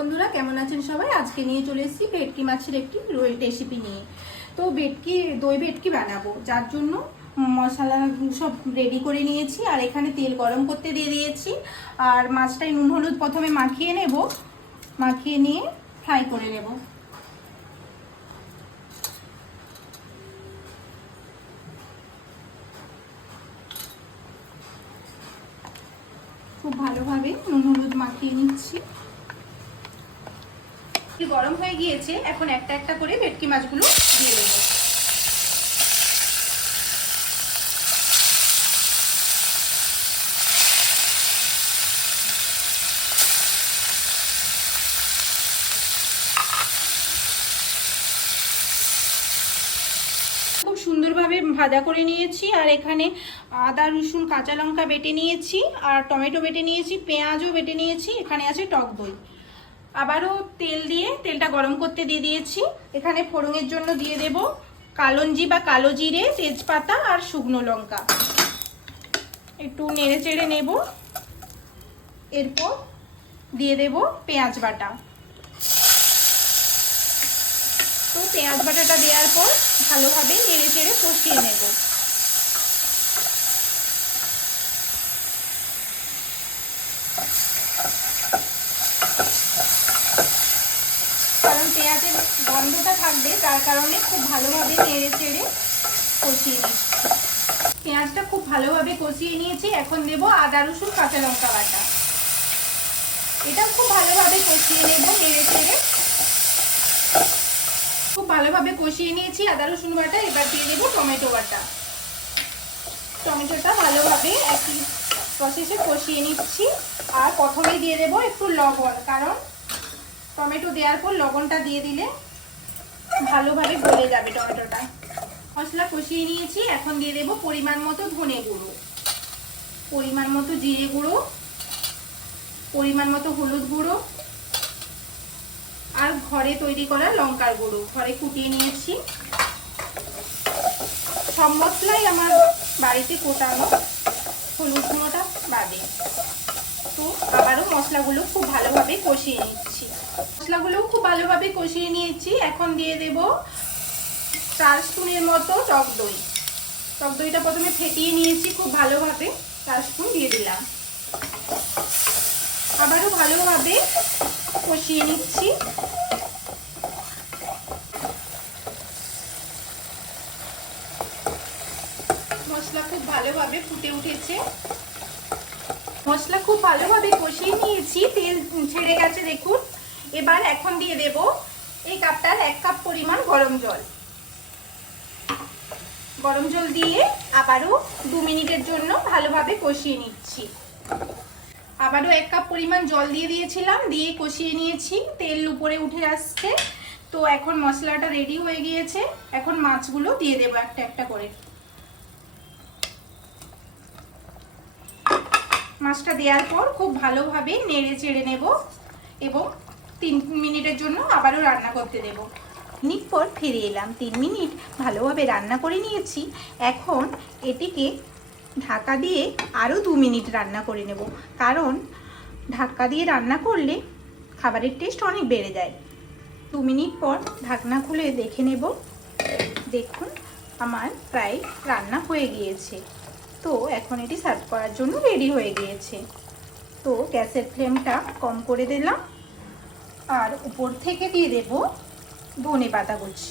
বন্ধুরা, কেমন আছেন সবাই? আজকে নিয়ে চলে এসেছি ভেটকি মাছের একটি রেসিপি নিয়ে। তো দই ভেটকি বানাবো, যার জন্য মশলা সব রেডি করে নিয়েছি। আর এখানে তেল গরম করতে দিয়ে দিয়েছি। আর মাছটাই নুন হলুদ প্রথমে মাখিয়ে নেব, মাখিয়ে নিয়ে ফ্রাই করে নেব। খুব ভালোভাবে নুন হলুদ মাখিয়ে নিচ্ছি। গরম হয়ে গিয়েছে, এখন একটা একটা করে ভেটকি মাছগুলো দিয়ে দেবো। খুব সুন্দরভাবে ভাজা করে নিয়েছি। আর এখানে আদা রসুন কাঁচা লঙ্কা বেটে নিয়েছি, আর টমেটো বেটে নিয়েছি, পেঁয়াজও বেটে নিয়েছি। এখানে আছে টক দই। আবারও তেল দিয়ে তেলটা গরম করতে দিয়ে দিয়েছি। এখানে ফোড়নের জন্য দিয়ে দেব কালঞ্জি বা কালো জিরে, তেজপাতা আর শুকনো লঙ্কা। একটু নেড়ে চেড়ে নেব। এরপর দিয়ে দেব পেঁয়াজ বাটা। তো পেঁয়াজ বাটাটা দেওয়ার পর ভালোভাবে নেড়ে চেড়ে কষিয়ে নেব। কারণ পেঁয়াজের গন্ধটা থাকবে, তার কারণে খুব ভালোভাবে নেড়ে চেড়ে কষিয়ে নিচ্ছি। পেঁয়াজটা খুব ভালোভাবে কষিয়ে নিয়েছি। এখন দেব আদা রসুন কাঁচা লঙ্কা বাটা। এটা খুব ভালোভাবে কষিয়ে নেব নেড়ে চেড়ে। খুব ভালোভাবে কষিয়ে নিয়েছি আদা রসুন বাটা। এবার দিয়ে দেবো টমেটো বাটা। টমেটোটা ভালোভাবে একই প্রসেসে কষিয়ে নিচ্ছি। আর প্রথমেই দিয়ে দেবো একটু লবণ, কারণ টমেটো দেওয়ার পর লবণটা দিয়ে দিলে ভালোভাবে গলে যাবে টমেটোটা। মশলা কষিয়ে নিয়েছি। এখন দিয়ে দেবো পরিমাণ মতো ধনে গুঁড়ো, পরিমাণ মতো জিরে গুঁড়ো, পরিমাণ মতো হলুদ গুঁড়ো, আর ঘরে তৈরি করা লঙ্কার গুঁড়ো ঘরে কুটিয়ে নিয়েছি। সব মশলাই আমার বাড়িতে কোটানো, হলুদ গুঁড়োটা বাদে। তো আবারও মশলাগুলো খুব ভালোভাবে কষিয়ে নিচ্ছি। মশলাগুলো খুব ভালোভাবে কষিয়ে নিয়েছি। এখন দিয়ে দেব 4 স্পুনের মতো টক দই। টক দইটা প্রথমে ফেটিয়ে নিয়েছি খুব ভালোভাবে, 4 স্পুন দিয়ে দিলাম। আবারও ভালোভাবে কষিয়ে নিচ্ছি। মশলা খুব ভালোভাবে ফুটে উঠেছে। মশলা খুব ভালোভাবে কষিয়ে নিয়েছি, তেল ছেড়ে গেছে দেখুন। এবার এখন দিয়ে দেব এই কাপটার 1 কাপ পরিমাণ গরম জল। গরম জল দিয়ে আবারও 2 মিনিটের জন্য ভালোভাবে কষিয়ে নিচ্ছি। আবারও 1 কাপ পরিমাণ জল দিয়ে দিয়েছিলাম, দিয়ে কষিয়ে নিয়েছি। তেল উপরে উঠে আসছে। তো এখন মশলাটা রেডি হয়ে গিয়েছে। এখন মাছগুলো দিয়ে দেবো একটা একটা করে। মাছটা দেওয়ার পর খুব ভালোভাবে নেড়ে চেড়ে নেব এবং 3 মিনিটের জন্য আবারও রান্না করতে দেব। মিনিট পর ফিরে এলাম। 3 মিনিট ভালোভাবে রান্না করে নিয়েছি। এখন এটিকে ঢাকা দিয়ে আরও 2 মিনিট রান্না করে নেব, কারণ ঢাকা দিয়ে রান্না করলে খাবারের টেস্ট অনেক বেড়ে যায়। 2 মিনিট পর ঢাকনা খুলে দেখে নেব। দেখুন আমার প্রায় রান্না হয়ে গিয়েছে। তো এখন এটি সার্ভ করার জন্য রেডি হয়ে গিয়েছে। তো গ্যাসের ফ্লেমটা কম করে দিলাম। আর উপর থেকে দিয়ে দেব ধনেপাতা কুচি।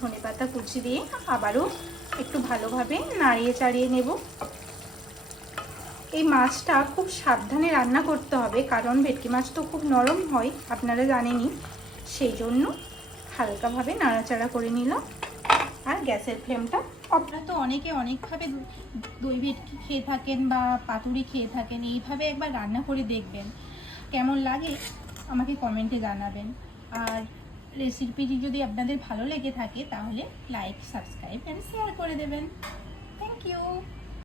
ধনেপাতা কুচি দিয়ে আবারও একটু ভালোভাবে নাড়িয়ে চাড়িয়ে নেব। এই মাছটা খুব সাবধানে রান্না করতে হবে, কারণ ভেটকি মাছ তো খুব নরম হয়, আপনারা জানেনই। সেই জন্য হালকাভাবে নাড়াচাড়া করে নিলাম। আর গ্যাসের ফ্লেমটা, আপনারা তো অনেকে অনেকভাবে দই ভেটকি খেয়ে থাকেন বা পাতুরি খেয়ে থাকেন। এইভাবে একবার রান্না করে দেখবেন, কেমন লাগে আমাকে কমেন্টে জানাবেন। আর রেসিপিটি যদি আপনাদের ভালো লেগে থাকে তাহলে লাইক, সাবস্ক্রাইব অ্যান্ড শেয়ার করে দেবেন। Thank you.